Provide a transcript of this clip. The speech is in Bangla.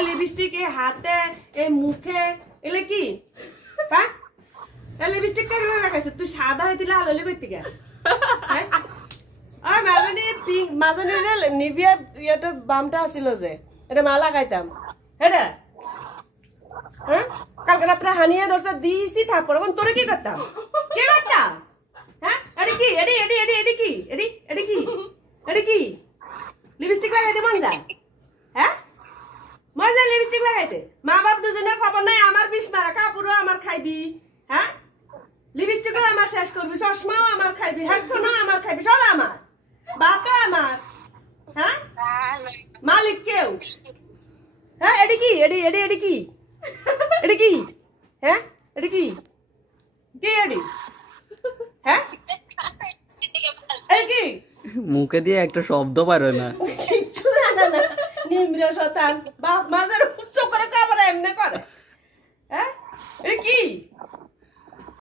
লিপস্টিক এ হাতে এ মুখে এলে কি হ্যাঁ লিপস্টিক কেন লাগাইছ তুই সাদা হইতে লাল হলি কইতে গা হ্যাঁ আর মাজনি পিঙ্ক মাজনি যে নিভিয়া ইয়াটা বামটা আছিল যে এটা মা লাগাইতাম এটা হ্যাঁ কালকে রাত্রে হানিয়ে ধরছে দিছি থাপড় এখন তোরে কি করতাম কে করতাম হ্যাঁ এডি কি এডি এডি এডি এডি কি এডি এডি কি এডি কি লিপস্টিক লাগাইতে মন যায় হ্যাঁ মজা লিপস্টিক লাগাইতে মা বাপ দুজনের খবর নাই আমার বিষ মারা কাপড়ও আমার খাইবি হ্যাঁ লিপস্টিকও আমার শেষ করবি চশমাও আমার খাইবি হেডফোনও আমার খাইবি সব আমার বাপও আমার হ্যাঁ মালিক কেউ হ্যাঁ এডি কি এডি এডি এডি কি এডি কি হ্যাঁ এডি কি কে এডি হ্যাঁ এডি কি মুখে দিয়ে একটা শব্দ পার না কিচ্ছু জানা না নিম্র শতান বাপ মাঝের উচ্চ করে কাপড় এমনি করে হ্যাঁ এডি কি